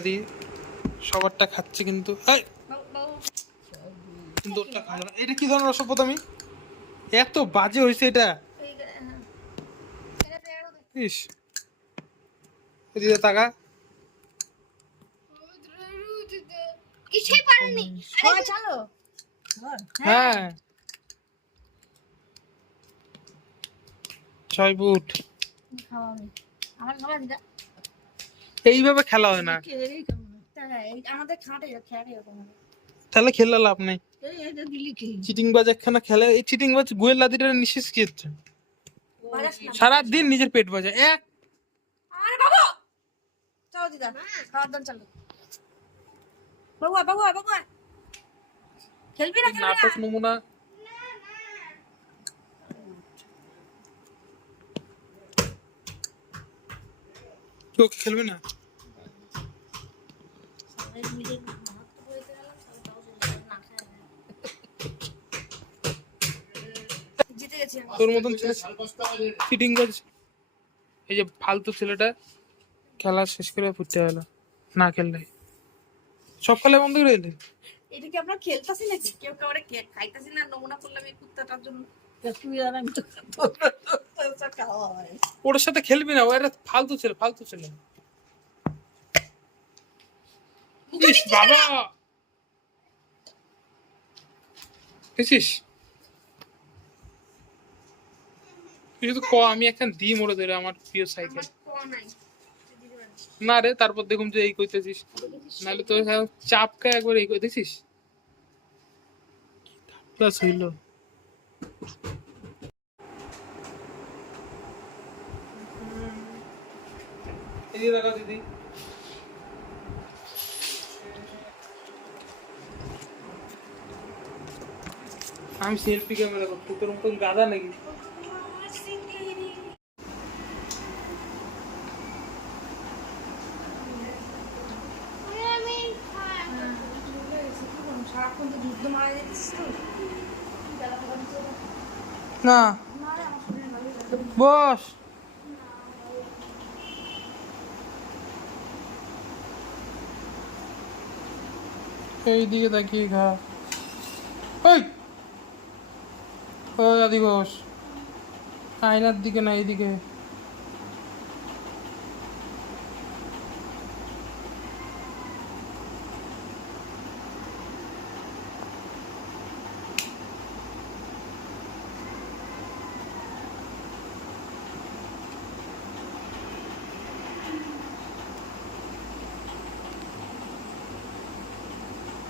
দিয়ে সবারটা খাচ্ছে কিন্তু কিন্তু ওটা খাবে না। এটা কি ধরনের অসভ্যতা? আমি এত বাজে হয়েছে এটা। ইস, এদিকে তাকা। কিছুই পারেনি। চলো হ্যাঁ 6 ফুট আমার খাবার দিদা এইভাবে খেলা হয় না। আমাদের খাটে এরকম তাহলে খেললে লাভ নেই। এইটা দিলি কি চিটিং বাজ একখানা খেলে, এই চিটিং বাজ গোয়েল লাদিটা নিঃশেষ কি হচ্ছে? সারাদিন নিজের পেট বাজায় এক। আরে বাবা চলো দিদা খাওয়ার দান চলো বাবু বাবু বাবু খেলবি না নাটক নমুনা। কেউ খেলবে না। জিতে গেছি তোর মতন চিটিং বাজ, এই যে ফালতু ছেলেটা খেলা শেষ করে ফুটতে গেল না খেললে। সব খেলা বন্ধ করে দিলে। এটা কি আমরা খেলতাছি নাকি কেউ কেউ খাইতাছি না নমুনা করলাম এই কুত্তাটার জন্য তুই আর আমি তো খাওয়া হয় ওর সাথে খেলবি না, ও একটা ফালতু ছেলে, ফালতু ছেলে। ইস বাবা, দেখছিস? তুই শুধু ক, আমি এখন দিই মোড়ে ধরে আমার প্রিয় সাইকেল। না রে, তারপর দেখুন যে এই কইতেছিস, নাহলে তো চাপকা একবার এই কইতেছিস। প্লাস হইল এই দেখা দিদি। আমি সেলফি ক্যামেরা করছি, তোর মতন গাদা নাকি? সারাক্ষণ তো যুদ্ধ মারা যাচ্ছিস না বস, এইদিকে তাকিয়ে খা। ওই ও দাদি ঘোষ, আয়নার দিকে না এইদিকে।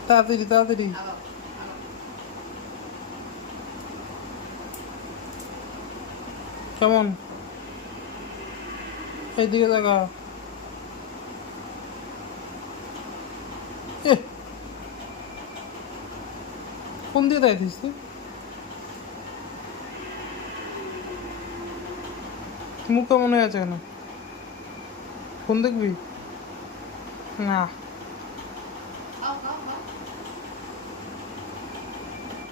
তাড়াতাড়ি তাড়াতাড়ি। কেমন? এইদিকে দেখা। কোন দিয়ে তাইছিস তুই? মুখ কেমন হয়ে আছে কেন? ফোন দেখবি না?